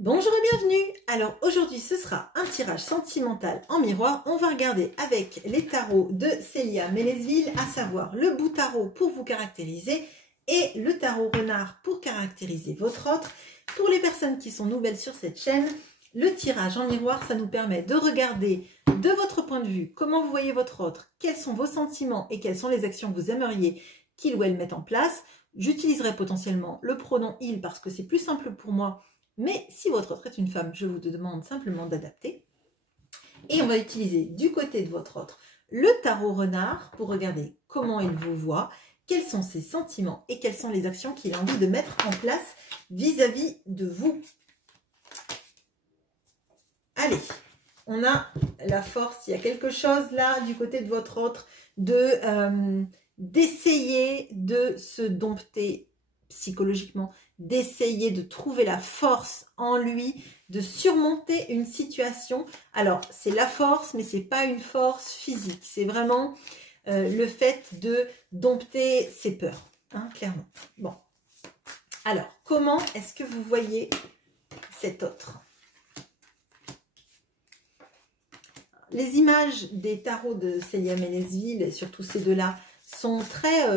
Bonjour et bienvenue. Alors aujourd'hui ce sera un tirage sentimental en miroir. On va regarder avec les tarots de Célia Mélesville, à savoir le bout tarot pour vous caractériser et le tarot renard pour caractériser votre autre. Pour les personnes qui sont nouvelles sur cette chaîne, le tirage en miroir, ça nous permet de regarder de votre point de vue comment vous voyez votre autre, quels sont vos sentiments et quelles sont les actions que vous aimeriez qu'il ou elle mette en place. J'utiliserai potentiellement le pronom « il » parce que c'est plus simple pour moi. Mais si votre autre est une femme, je vous demande simplement d'adapter. Et on va utiliser du côté de votre autre le tarot renard pour regarder comment il vous voit, quels sont ses sentiments et quelles sont les actions qu'il a envie de mettre en place vis-à-vis de vous. Allez, on a la force, il y a quelque chose là du côté de votre autre d'essayer de se dompter psychologiquement, d'essayer de trouver la force en lui, de surmonter une situation. Alors, c'est la force, mais c'est pas une force physique. C'est vraiment le fait de dompter ses peurs, hein, clairement. Bon. Alors, comment est-ce que vous voyez cet autre? Les images des tarots de Célia Mélesville, et surtout ces deux-là, sont très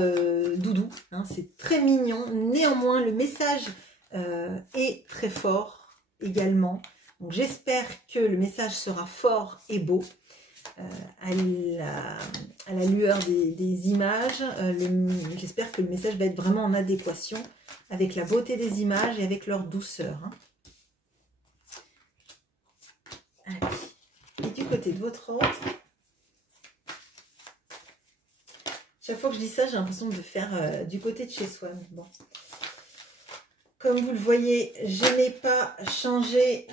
doudous, hein, c'est très mignon. Néanmoins, le message est très fort également. Donc, j'espère que le message sera fort et beau à la lueur des images. J'espère que le message va être vraiment en adéquation avec la beauté des images et avec leur douceur. Hein. Allez. Et du côté de votre autre, chaque fois que je dis ça, j'ai l'impression de faire du côté de chez soi. Bon. Comme vous le voyez, je n'ai pas changé.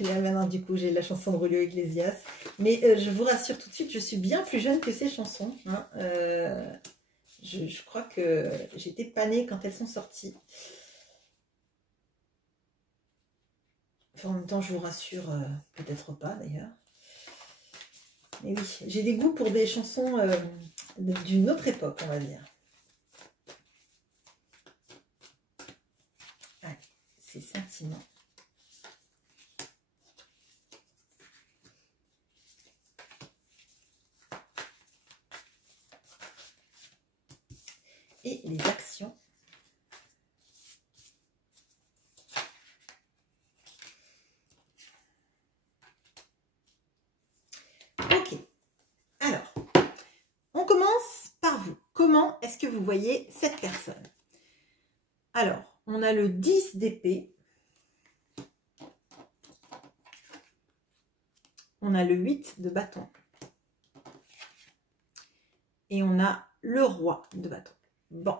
Là maintenant, du coup, j'ai la chanson de Rolio Iglesias. Mais je vous rassure tout de suite, je suis bien plus jeune que ces chansons. Hein. Je crois que j'étais pas née quand elles sont sorties. Enfin, en même temps, je vous rassure, peut-être pas d'ailleurs. Mais oui, j'ai des goûts pour des chansons d'une autre époque, on va dire. Allez, c'est sentiments. Et les actions. Ok. Alors, on commence par vous. Comment est-ce que vous voyez cette personne? Alors, on a le 10 d'épée. On a le 8 de bâton. Et on a le roi de bâton. Bon.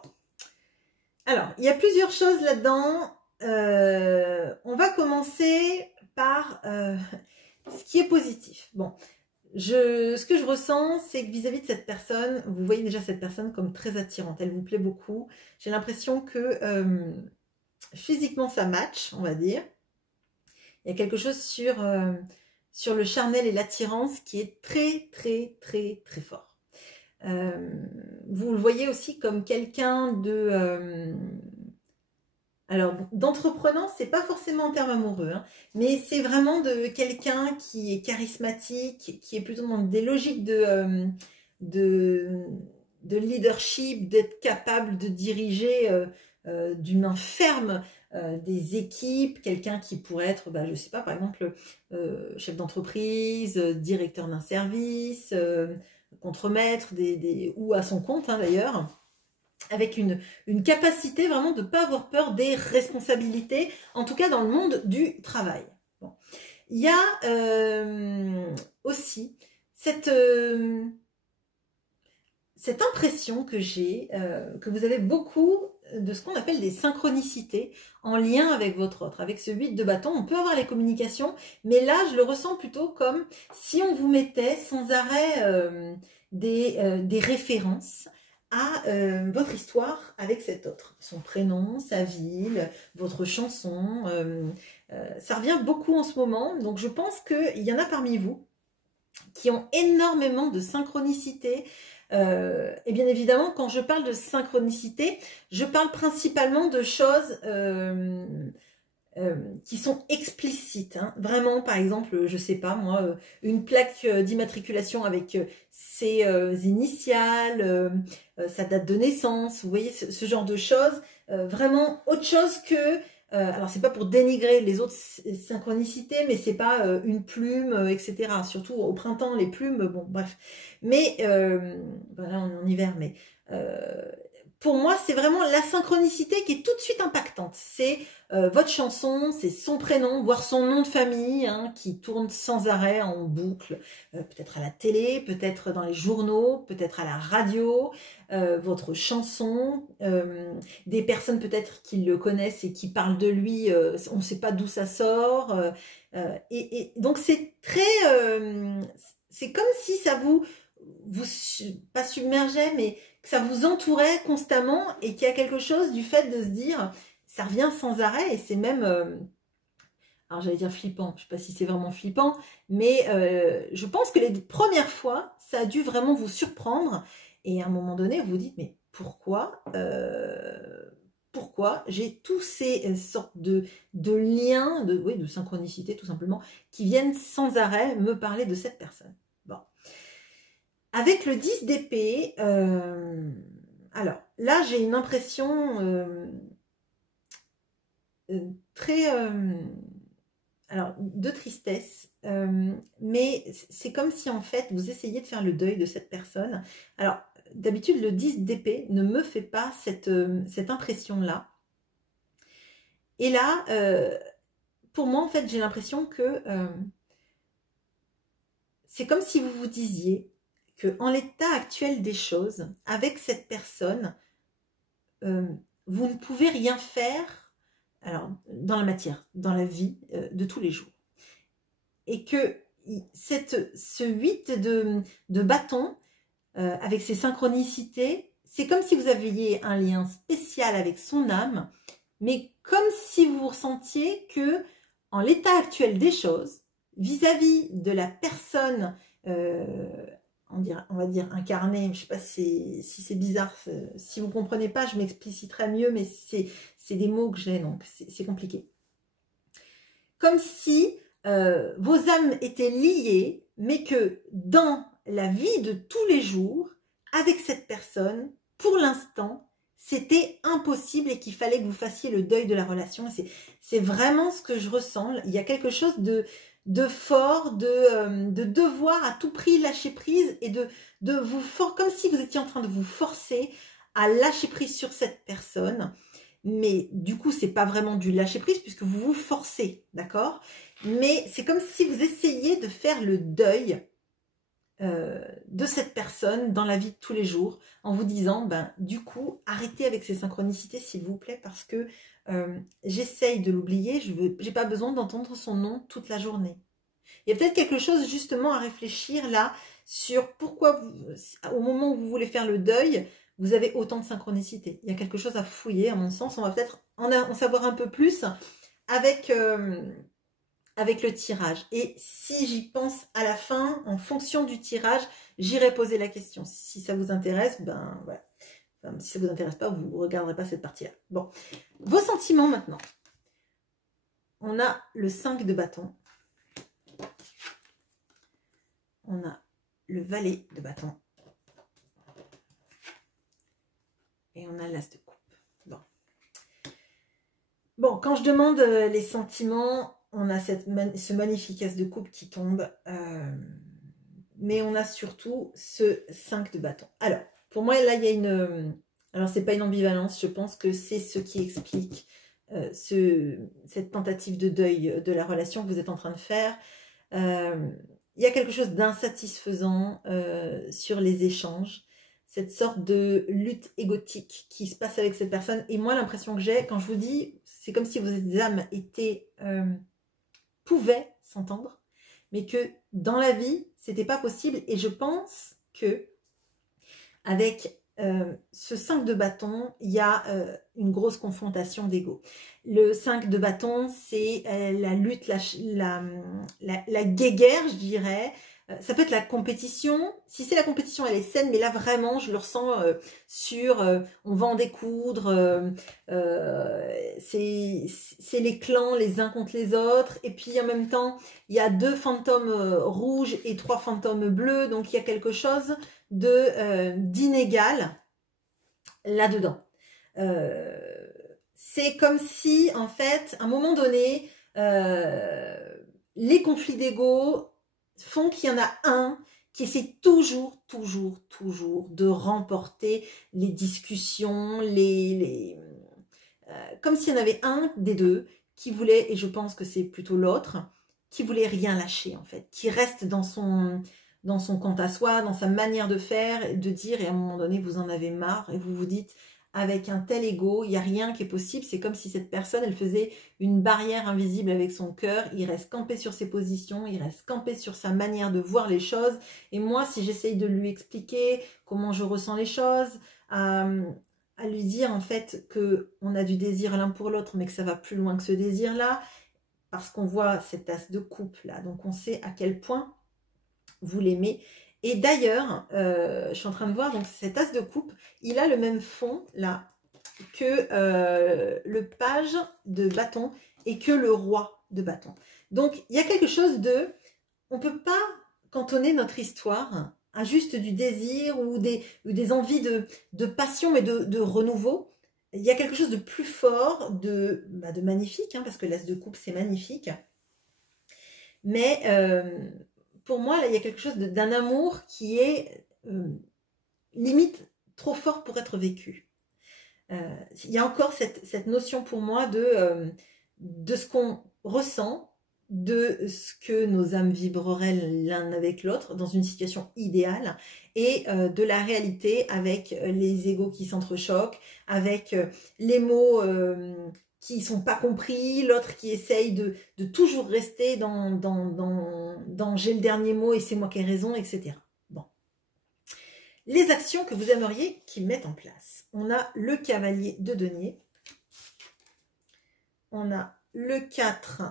Alors, il y a plusieurs choses là-dedans. On va commencer par ce qui est positif. Bon. Ce que je ressens, c'est que vis-à-vis de cette personne, vous voyez déjà cette personne comme très attirante. Elle vous plaît beaucoup. J'ai l'impression que physiquement, ça match, on va dire. Il y a quelque chose sur le charnel et l'attirance qui est très, très, très, très fort. Vous le voyez aussi comme quelqu'un de... alors, d'entreprenant, c'est pas forcément en termes amoureux, hein, mais c'est vraiment de quelqu'un qui est charismatique, qui est plutôt dans des logiques de leadership, d'être capable de diriger d'une main ferme des équipes, quelqu'un qui pourrait être, bah, je sais pas, par exemple, chef d'entreprise, directeur d'un service, contremaître, ou à son compte hein, d'ailleurs. Avec une capacité vraiment de ne pas avoir peur des responsabilités, en tout cas dans le monde du travail. Bon. Il y a aussi cette impression que j'ai, que vous avez beaucoup de ce qu'on appelle des synchronicités en lien avec votre autre. Avec ce 8 de bâton, on peut avoir les communications, mais là, je le ressens plutôt comme si on vous mettait sans arrêt des références à votre histoire avec cet autre. Son prénom, sa ville, votre chanson. Ça revient beaucoup en ce moment. Donc, je pense qu'il y en a parmi vous qui ont énormément de synchronicité. Et bien évidemment, quand je parle de synchronicité, je parle principalement de choses qui sont explicites, hein. Vraiment, par exemple, je sais pas moi, une plaque d'immatriculation avec ses initiales, sa date de naissance, vous voyez, ce genre de choses, vraiment autre chose que, alors c'est pas pour dénigrer les autres synchronicités, mais c'est pas une plume, etc. Surtout au printemps, les plumes, bon bref. Mais, voilà, on est en hiver, mais pour moi, c'est vraiment la synchronicité qui est tout de suite impactante. C'est votre chanson, c'est son prénom, voire son nom de famille, hein, qui tourne sans arrêt en boucle, peut-être à la télé, peut-être dans les journaux, peut-être à la radio, votre chanson, des personnes peut-être qui le connaissent et qui parlent de lui, on ne sait pas d'où ça sort. Et donc c'est très... c'est comme si ça vous pas submergeait, mais que ça vous entourait constamment et qu'il y a quelque chose du fait de se dire, ça revient sans arrêt et c'est même, alors j'allais dire flippant, je ne sais pas si c'est vraiment flippant, mais je pense que les premières fois, ça a dû vraiment vous surprendre et à un moment donné, vous vous dites, mais pourquoi j'ai tous ces sortes de liens, oui, de synchronicité tout simplement, qui viennent sans arrêt me parler de cette personne. Bon. Avec le 10 d'épée, alors là j'ai une impression très alors de tristesse, mais c'est comme si en fait vous essayez de faire le deuil de cette personne. Alors d'habitude le 10 d'épée ne me fait pas cette impression là. Et là, pour moi en fait j'ai l'impression que c'est comme si vous vous disiez que en l'état actuel des choses, avec cette personne, vous ne pouvez rien faire, alors dans la matière, dans la vie de tous les jours. Et que ce 8 de bâton, avec ses synchronicités, c'est comme si vous aviez un lien spécial avec son âme, mais comme si vous ressentiez que, en l'état actuel des choses, vis-à-vis de la personne, on va dire incarnée, je ne sais pas si c'est bizarre, si vous ne comprenez pas, je m'expliciterai mieux, mais c'est des mots que j'ai, donc c'est compliqué. Comme si vos âmes étaient liées, mais que dans la vie de tous les jours, avec cette personne, pour l'instant, c'était impossible et qu'il fallait que vous fassiez le deuil de la relation. C'est vraiment ce que je ressens. Il y a quelque chose de fort, de devoir à tout prix lâcher prise et de vous comme si vous étiez en train de vous forcer à lâcher prise sur cette personne. Mais du coup, c'est pas vraiment du lâcher prise puisque vous vous forcez, d'accord? Mais c'est comme si vous essayiez de faire le deuil de cette personne dans la vie de tous les jours en vous disant, ben du coup, arrêtez avec ces synchronicités s'il vous plaît parce que j'essaye de l'oublier, j'ai pas besoin d'entendre son nom toute la journée. Il y a peut-être quelque chose justement à réfléchir là sur pourquoi au moment où vous voulez faire le deuil, vous avez autant de synchronicité. Il y a quelque chose à fouiller à mon sens, on va peut-être en savoir un peu plus avec le tirage. Et si j'y pense à la fin, en fonction du tirage, j'irai poser la question. Si ça vous intéresse, ben voilà. Enfin, si ça ne vous intéresse pas, vous ne regarderez pas cette partie-là. Bon, vos sentiments maintenant. On a le 5 de bâton. On a le valet de bâton. Et on a l'as de coupe. Bon. Bon, quand je demande les sentiments, on a ce magnifique as de coupe qui tombe. Mais on a surtout ce 5 de bâton. Alors, pour moi, là, il y a une... alors, c'est pas une ambivalence. Je pense que c'est ce qui explique cette tentative de deuil de la relation que vous êtes en train de faire. Il y a quelque chose d'insatisfaisant sur les échanges. Cette sorte de lutte égotique qui se passe avec cette personne. Et moi, l'impression que j'ai, quand je vous dis, c'est comme si vos âmes pouvaient s'entendre, mais que dans la vie, c'était pas possible. Et je pense que avec ce 5 de bâton, il y a une grosse confrontation d'ego. Le 5 de bâton, c'est la lutte, la guéguerre, je dirais, Ça peut être la compétition. Si c'est la compétition, elle est saine, mais là vraiment, je le ressens sur on va en découdre. C'est les clans les uns contre les autres. Et puis en même temps, il y a 2 fantômes rouges et 3 fantômes bleus. Donc il y a quelque chose d'inégal là-dedans. C'est comme si, en fait, à un moment donné, les conflits d'ego font qu'il y en a un qui essaie toujours de remporter les discussions, comme s'il y en avait un des deux qui voulait, et je pense que c'est plutôt l'autre, qui voulait rien lâcher en fait, qui reste dans son quant à soi, dans sa manière de faire, de dire, et à un moment donné vous en avez marre et vous vous dites avec un tel ego, il n'y a rien qui est possible, c'est comme si cette personne, elle faisait une barrière invisible avec son cœur, il reste campé sur ses positions, il reste campé sur sa manière de voir les choses, et moi, si j'essaye de lui expliquer comment je ressens les choses, à lui dire en fait qu'on a du désir l'un pour l'autre, mais que ça va plus loin que ce désir-là, parce qu'on voit cette tasse de coupe là, donc on sait à quel point vous l'aimez. Et d'ailleurs, je suis en train de voir, donc cet as de coupe, il a le même fond là que le page de bâton et que le roi de bâton. Donc il y a quelque chose de, on ne peut pas cantonner notre histoire à juste du désir ou des envies de passion, mais de renouveau. Il y a quelque chose de plus fort, de magnifique, hein, parce que l'as de coupe c'est magnifique. Mais pour moi, là, il y a quelque chose d'un amour qui est limite trop fort pour être vécu. Il y a encore cette notion pour moi de ce qu'on ressent, de ce que nos âmes vibreraient l'un avec l'autre dans une situation idéale, et de la réalité avec les égos qui s'entrechoquent, avec les mots qui sont pas compris, l'autre qui essaye de toujours rester dans j'ai le dernier mot et c'est moi qui ai raison, etc. Bon. Les actions que vous aimeriez qu'ils mettent en place. On a le cavalier de denier. On a le 4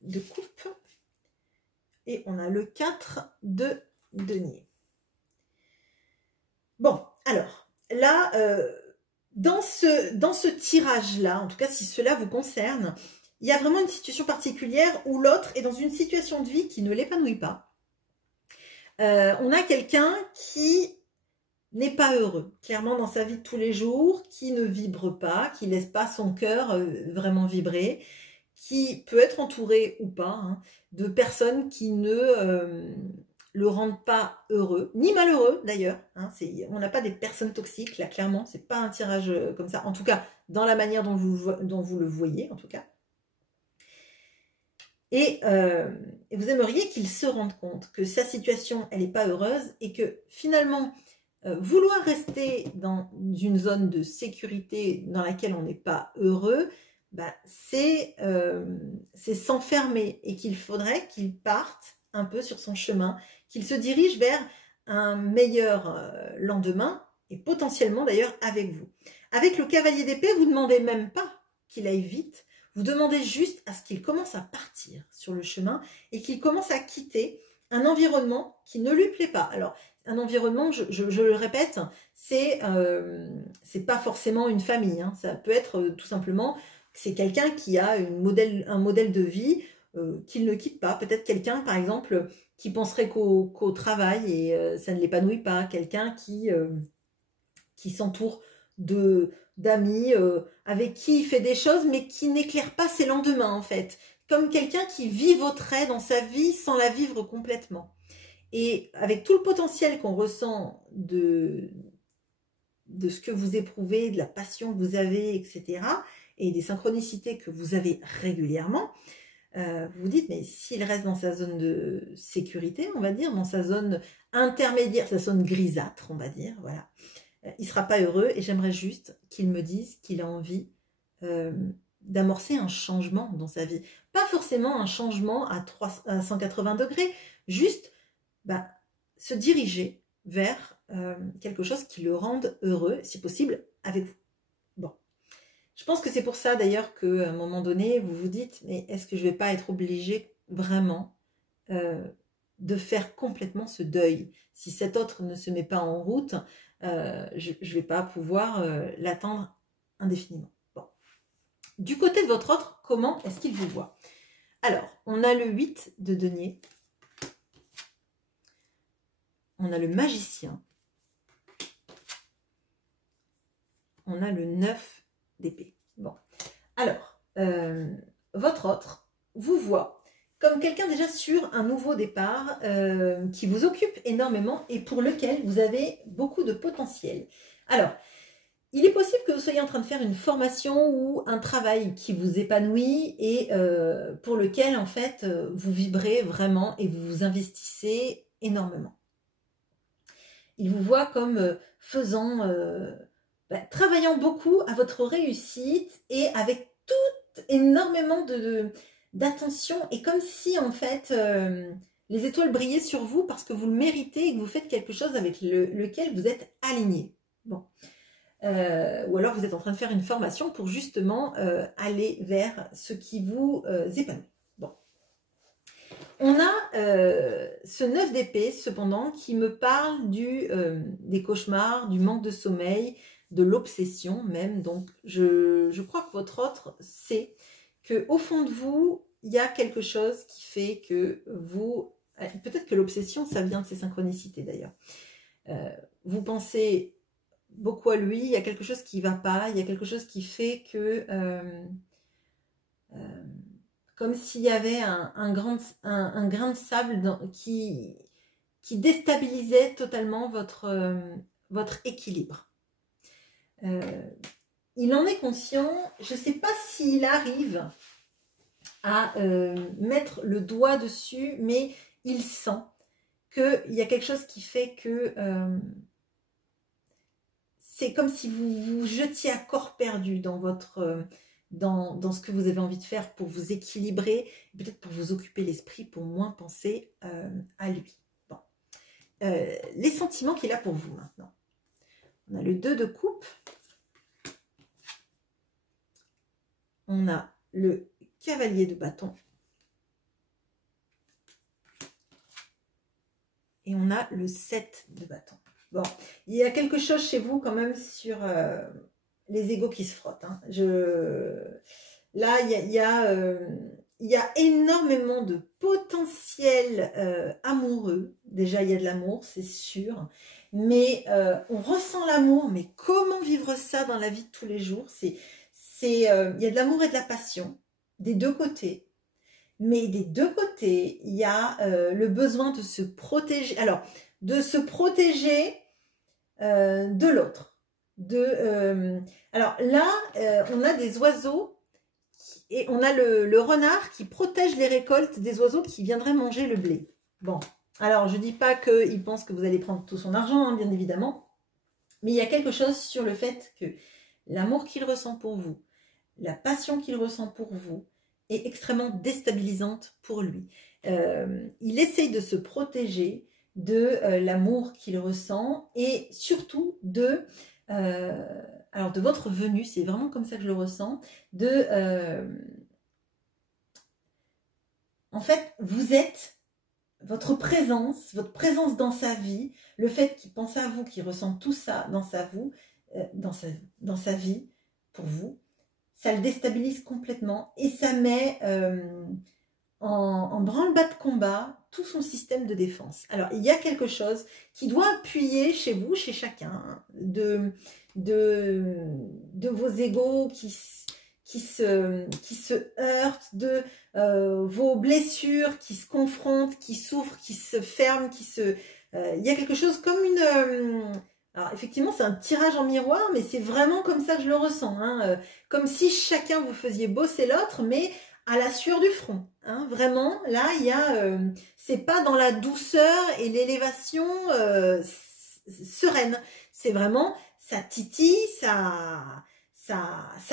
de coupe. Et on a le 4 de denier. Bon, alors, là... dans ce tirage-là, en tout cas si cela vous concerne, il y a vraiment une situation particulière où l'autre est dans une situation de vie qui ne l'épanouit pas. On a quelqu'un qui n'est pas heureux, clairement dans sa vie de tous les jours, qui ne vibre pas, qui ne laisse pas son cœur vraiment vibrer, qui peut être entouré ou pas hein, de personnes qui ne... le rendent pas heureux, ni malheureux d'ailleurs. Hein, on n'a pas des personnes toxiques, là clairement, c'est pas un tirage comme ça, en tout cas dans la manière dont vous le voyez en tout cas. Et vous aimeriez qu'il se rende compte que sa situation, elle n'est pas heureuse et que finalement, vouloir rester dans une zone de sécurité dans laquelle on n'est pas heureux, bah, c'est s'enfermer et qu'il faudrait qu'il parte un peu sur son chemin, qu'il se dirige vers un meilleur lendemain et potentiellement d'ailleurs avec vous. Avec le cavalier d'épée, vous ne demandez même pas qu'il aille vite, vous demandez juste à ce qu'il commence à partir sur le chemin et qu'il commence à quitter un environnement qui ne lui plaît pas. Alors, un environnement, je le répète, c'est pas forcément une famille, hein. Ça peut être tout simplement, c'est quelqu'un qui a un modèle de vie qu'il ne quitte pas. Peut-être quelqu'un, par exemple, qui penserait qu'au travail et ça ne l'épanouit pas. Quelqu'un qui s'entoure d'amis avec qui il fait des choses, mais qui n'éclaire pas ses lendemains, en fait. Comme quelqu'un qui vivoterait dans sa vie sans la vivre complètement. Et avec tout le potentiel qu'on ressent de ce que vous éprouvez, de la passion que vous avez, etc., et des synchronicités que vous avez régulièrement, vous vous dites, mais s'il reste dans sa zone de sécurité, on va dire, dans sa zone intermédiaire, sa zone grisâtre, on va dire, voilà, il ne sera pas heureux et j'aimerais juste qu'il me dise qu'il a envie d'amorcer un changement dans sa vie. Pas forcément un changement à 180 degrés, juste se diriger vers quelque chose qui le rende heureux, si possible, avec vous. Bon. Je pense que c'est pour ça d'ailleurs qu'à un moment donné, vous vous dites, mais est-ce que je ne vais pas être obligée vraiment de faire complètement ce deuil. Si cet autre ne se met pas en route, je ne vais pas pouvoir l'attendre indéfiniment. Bon. Du côté de votre autre, comment est-ce qu'il vous voit? Alors, on a le 8 de denier. On a le magicien. On a le 9 d'épée. Bon. Alors, votre autre vous voit comme quelqu'un déjà sur un nouveau départ qui vous occupe énormément et pour lequel vous avez beaucoup de potentiel. Alors, il est possible que vous soyez en train de faire une formation ou un travail qui vous épanouit et pour lequel, en fait, vous vibrez vraiment et vous vous investissez énormément. Il vous voit comme travaillant beaucoup à votre réussite et avec tout énormément d'attention et comme si, en fait, les étoiles brillaient sur vous parce que vous le méritez et que vous faites quelque chose avec lequel vous êtes aligné. Bon. Ou alors vous êtes en train de faire une formation pour justement aller vers ce qui vous épanouit. Bon. On a ce 9 d'épée, cependant, qui me parle des cauchemars, du manque de sommeil, de l'obsession même. Donc, je crois que votre autre sait qu'au fond de vous, il y a quelque chose qui fait que vous... Peut-être que l'obsession, ça vient de ces synchronicités d'ailleurs. Vous pensez beaucoup à lui, il y a quelque chose qui ne va pas, il y a quelque chose qui fait que... comme s'il y avait un grain de sable qui déstabilisait totalement votre équilibre. Il en est conscient, je ne sais pas s'il arrive à mettre le doigt dessus, mais il sent qu'il y a quelque chose qui fait que c'est comme si vous vous jetiez à corps perdu dans votre... Dans ce que vous avez envie de faire pour vous équilibrer, peut-être pour vous occuper l'esprit, pour moins penser à lui. Bon. Les sentiments qu'il a pour vous maintenant. On a le 2 de coupe. On a le cavalier de bâton. Et on a le 7 de bâton. Bon, il y a quelque chose chez vous quand même sur... les égos qui se frottent. Hein. Là, il y a énormément de potentiel amoureux. Déjà, il y a de l'amour, c'est sûr. Mais on ressent l'amour. Mais comment vivre ça dans la vie de tous les jours? Il y a de l'amour et de la passion, des deux côtés. Mais des deux côtés, il y a le besoin de se protéger. Alors, de se protéger de l'autre. Alors là, on a des oiseaux et on a le renard qui protège les récoltes des oiseaux qui viendraient manger le blé. Bon, alors je ne dis pas qu'il pense que vous allez prendre tout son argent, hein, bien évidemment, mais il y a quelque chose sur le fait que l'amour qu'il ressent pour vous, la passion qu'il ressent pour vous est extrêmement déstabilisante pour lui. Il essaye de se protéger de l'amour qu'il ressent et surtout alors de votre venue, c'est vraiment comme ça que je le ressens, en fait, vous êtes, votre présence dans sa vie, le fait qu'il pense à vous, qu'il ressent tout ça dans sa vie, pour vous, ça le déstabilise complètement et ça met en branle-bas de combat tout son système de défense. Alors, il y a quelque chose qui doit appuyer chez vous, chez chacun, de vos égos qui se heurtent, de vos blessures qui se confrontent, qui souffrent, qui se ferment, il y a quelque chose comme une... alors, effectivement, c'est un tirage en miroir, mais c'est vraiment comme ça que je le ressens. Hein, comme si chacun vous faisiez bosser l'autre, mais à la sueur du front. Hein, vraiment, là, il y a... c'est pas dans la douceur et l'élévation sereine. C'est vraiment, ça titille, ça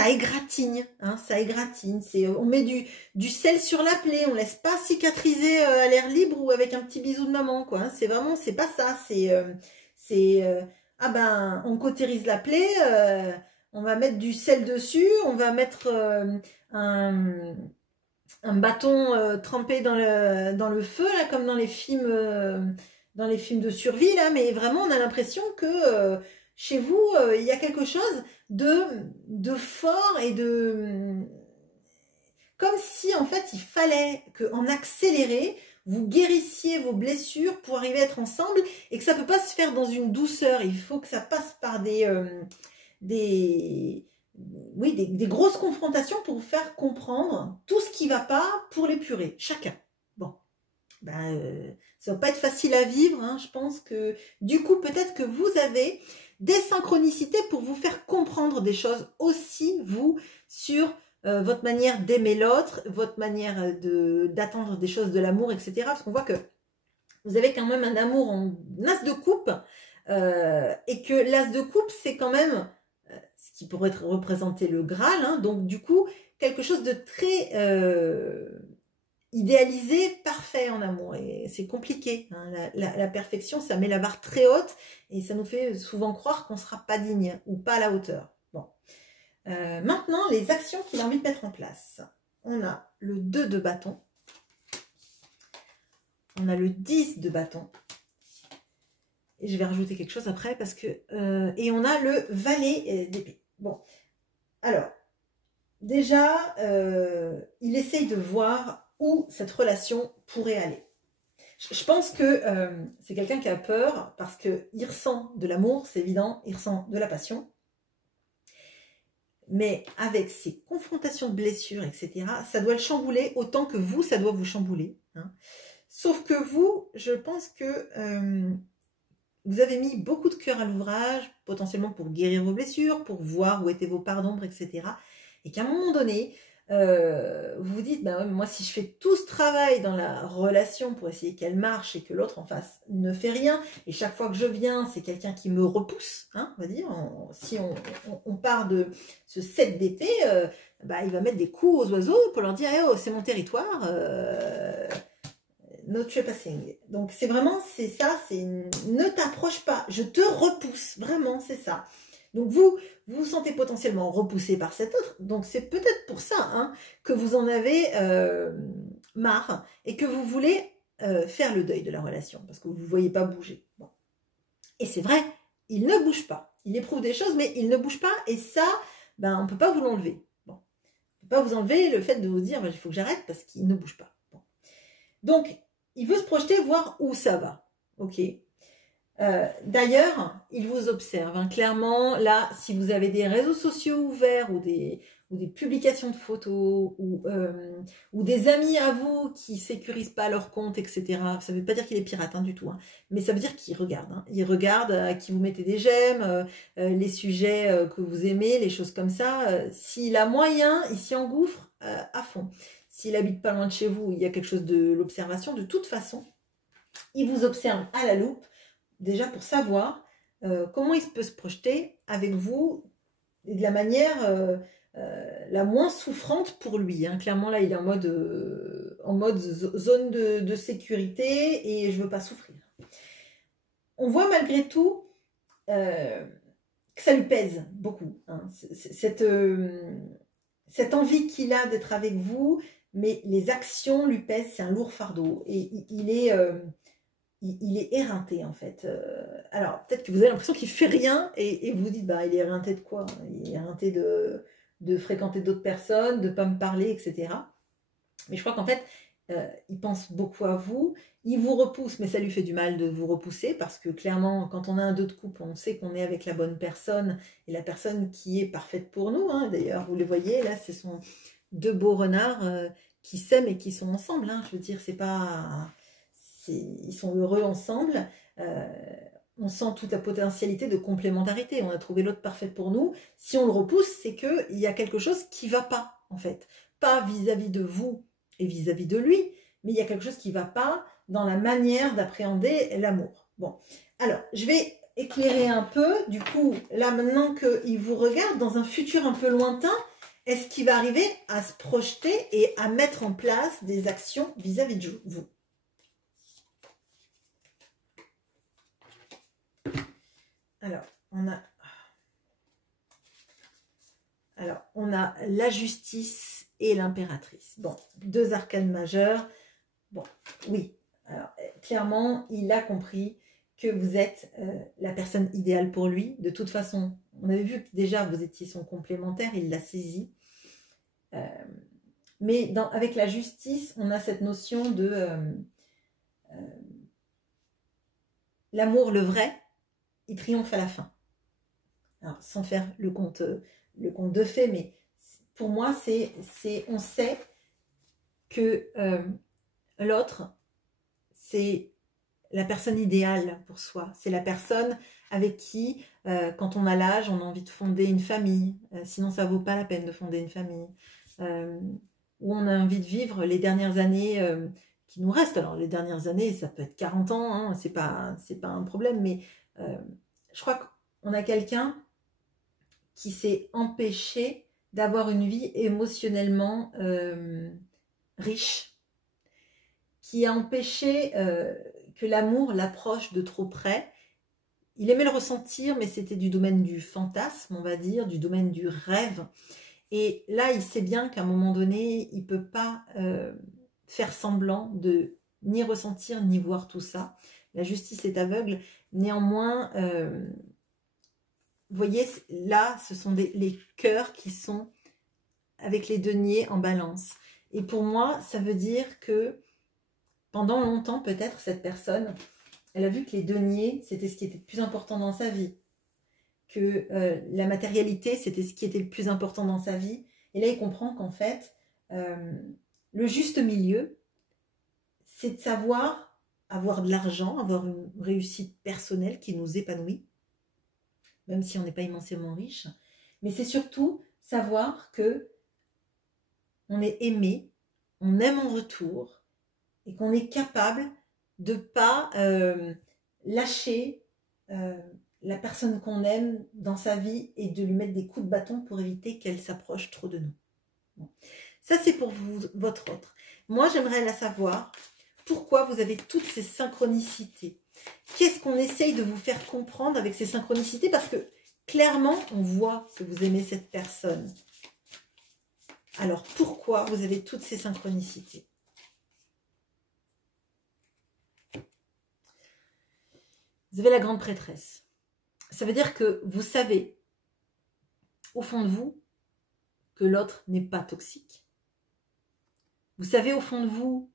égratigne. Hein, ça égratigne. On met du sel sur la plaie, on laisse pas cicatriser à l'air libre ou avec un petit bisou de maman. Quoi, hein, c'est vraiment, c'est pas ça. Ah ben, on cautérise la plaie, on va mettre du sel dessus, on va mettre un bâton trempé dans le feu, là, comme dans les films de survie, là, mais vraiment, on a l'impression que chez vous, il y a quelque chose de fort et comme si, en fait, il fallait qu'en accéléré, vous guérissiez vos blessures pour arriver à être ensemble et que ça ne peut pas se faire dans une douceur. Il faut que ça passe par des, oui, des grosses confrontations pour vous faire comprendre tout ce qui ne va pas pour l'épurer, chacun. Bon, ça ne va pas être facile à vivre, hein. Je pense que du coup, peut-être que vous avez des synchronicités pour vous faire comprendre des choses aussi, vous, sur votre manière d'aimer l'autre, votre manière d'attendre des choses de l'amour, etc. Parce qu'on voit que vous avez quand même un amour en as de coupe, et que l'as de coupe, c'est quand même ce qui pourrait être représenté le Graal, hein, donc du coup, quelque chose de très idéalisé, parfait en amour. Et c'est compliqué, hein. La perfection, ça met la barre très haute, et ça nous fait souvent croire qu'on ne sera pas digne, ou pas à la hauteur. Bon. Maintenant, les actions qu'il a envie de mettre en place. On a le 2 de bâton. On a le 10 de bâton. Et je vais rajouter quelque chose après parce que... et on a le valet d'épée. Bon. Alors, déjà, il essaye de voir où cette relation pourrait aller. Je pense que c'est quelqu'un qui a peur parce qu'il ressent de l'amour, c'est évident, il ressent de la passion. Mais avec ces confrontations de blessures, etc., ça doit le chambouler autant que vous, ça doit vous chambouler, hein. Sauf que vous, je pense que vous avez mis beaucoup de cœur à l'ouvrage, potentiellement pour guérir vos blessures, pour voir où étaient vos parts d'ombre, etc. Et qu'à un moment donné, vous vous dites, bah, moi si je fais tout ce travail dans la relation pour essayer qu'elle marche et que l'autre en face ne fait rien, et chaque fois que je viens, c'est quelqu'un qui me repousse, hein, on va dire, si on part de ce 7 d'épée, bah, il va mettre des coups aux oiseaux pour leur dire, oh, c'est mon territoire, no trespassing. Donc c'est vraiment, c'est ça, c'est ne t'approche pas, je te repousse, vraiment, c'est ça. Donc vous vous sentez potentiellement repoussé par cet autre, donc c'est peut-être pour ça, hein, que vous en avez marre et que vous voulez faire le deuil de la relation, parce que vous ne voyez pas bouger. Bon. Et c'est vrai, il ne bouge pas, il éprouve des choses, mais il ne bouge pas, et ça, on ne peut pas vous l'enlever. Bon. On ne peut pas vous enlever le fait de vous dire, il faut que j'arrête, parce qu'il ne bouge pas. Bon. Donc, il veut se projeter, voir où ça va. Ok. D'ailleurs, il vous observe, hein. Clairement, là, si vous avez des réseaux sociaux ouverts ou des publications de photos ou des amis à vous qui sécurisent pas leur compte, etc. Ça ne veut pas dire qu'il est pirate, hein, du tout, hein. Mais ça veut dire qu'il regarde, hein. Il regarde à qui vous mettez des j'aime, les sujets que vous aimez, les choses comme ça. S'il a moyen, il s'y engouffre à fond. S'il habite pas loin de chez vous, il y a quelque chose de l'observation. De toute façon, il vous observe à la loupe, déjà pour savoir comment il peut se projeter avec vous et de la manière la moins souffrante pour lui, hein. Clairement, là, il est en mode zone de sécurité et je veux pas souffrir. On voit malgré tout que ça lui pèse beaucoup, hein. Cette envie qu'il a d'être avec vous, mais les actions lui pèsent, c'est un lourd fardeau. Et il est éreinté, en fait. Alors, peut-être que vous avez l'impression qu'il ne fait rien, et vous vous dites, il est éreinté de quoi? Il est éreinté de fréquenter d'autres personnes, de ne pas me parler, etc. Mais je crois qu'en fait, il pense beaucoup à vous. Il vous repousse, mais ça lui fait du mal de vous repousser, parce que clairement, quand on a un 2 de coupe, on sait qu'on est avec la bonne personne, et la personne qui est parfaite pour nous, hein. D'ailleurs, vous les voyez, là, ce sont 2 beaux renards qui s'aiment et qui sont ensemble, hein. Je veux dire, c'est pas... Ils sont heureux ensemble. On sent toute la potentialité de complémentarité. On a trouvé l'autre parfaite pour nous. Si on le repousse, c'est qu'il y a quelque chose qui ne va pas, en fait. Pas vis-à-vis de vous et vis-à-vis de lui, mais il y a quelque chose qui ne va pas dans la manière d'appréhender l'amour. Bon, alors, je vais éclairer un peu. Du coup, là, maintenant qu'il vous regarde dans un futur un peu lointain, est-ce qu'il va arriver à se projeter et à mettre en place des actions vis-à-vis de vous? Alors, on a la justice et l'impératrice. Bon, 2 arcanes majeures. Bon, oui. Alors, clairement, il a compris que vous êtes la personne idéale pour lui. De toute façon, on avait vu que déjà vous étiez son complémentaire, il l'a saisi. Mais avec la justice, on a cette notion de l'amour, le vrai, il triomphe à la fin. Alors, sans faire le conte de fées, mais pour moi, on sait que l'autre, c'est la personne idéale pour soi. C'est la personne avec qui, quand on a l'âge, on a envie de fonder une famille. Sinon, ça ne vaut pas la peine de fonder une famille. Où on a envie de vivre les dernières années qui nous restent. Alors, les dernières années, ça peut être 40 ans, hein, c'est pas un problème, mais je crois qu'on a quelqu'un qui s'est empêché d'avoir une vie émotionnellement riche, qui a empêché que l'amour l'approche de trop près. Il aimait le ressentir, mais c'était du domaine du fantasme, on va dire, du domaine du rêve. Et là, il sait bien qu'à un moment donné, il ne peut pas faire semblant de ni ressentir, ni voir tout ça. La justice est aveugle. Néanmoins, vous voyez, là, ce sont les cœurs qui sont avec les deniers en balance. Et pour moi, ça veut dire que pendant longtemps, peut-être, cette personne, elle a vu que les deniers, c'était ce qui était le plus important dans sa vie. Que la matérialité, c'était ce qui était le plus important dans sa vie. Et là, il comprend qu'en fait, le juste milieu, c'est de savoir avoir de l'argent, avoir une réussite personnelle qui nous épanouit, même si on n'est pas immensément riche. Mais c'est surtout savoir que on est aimé, on aime en retour, et qu'on est capable de ne pas lâcher la personne qu'on aime dans sa vie et de lui mettre des coups de bâton pour éviter qu'elle s'approche trop de nous. Bon. Ça, c'est pour vous, votre autre. Moi, j'aimerais la savoir pourquoi vous avez toutes ces synchronicités. Qu'est-ce qu'on essaye de vous faire comprendre avec ces synchronicités? Parce que clairement, on voit que vous aimez cette personne. Alors, pourquoi vous avez toutes ces synchronicités? Vous avez la grande prêtresse. Ça veut dire que vous savez, au fond de vous, que l'autre n'est pas toxique. Vous savez au fond de vous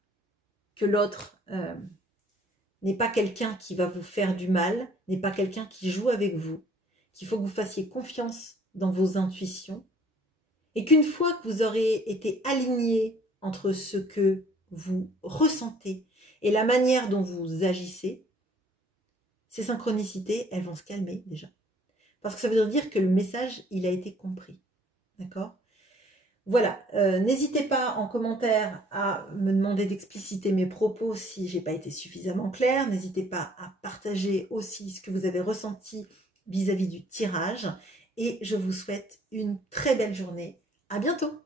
que l'autre n'est pas quelqu'un qui va vous faire du mal, n'est pas quelqu'un qui joue avec vous, qu'il faut que vous fassiez confiance dans vos intuitions, et qu'une fois que vous aurez été aligné entre ce que vous ressentez et la manière dont vous agissez, ces synchronicités, elles vont se calmer déjà. Parce que ça veut dire que le message, il a été compris. D'accord ? Voilà. N'hésitez pas en commentaire à me demander d'expliciter mes propos si je n'ai pas été suffisamment claire. N'hésitez pas à partager aussi ce que vous avez ressenti vis-à-vis du tirage. Et je vous souhaite une très belle journée. À bientôt!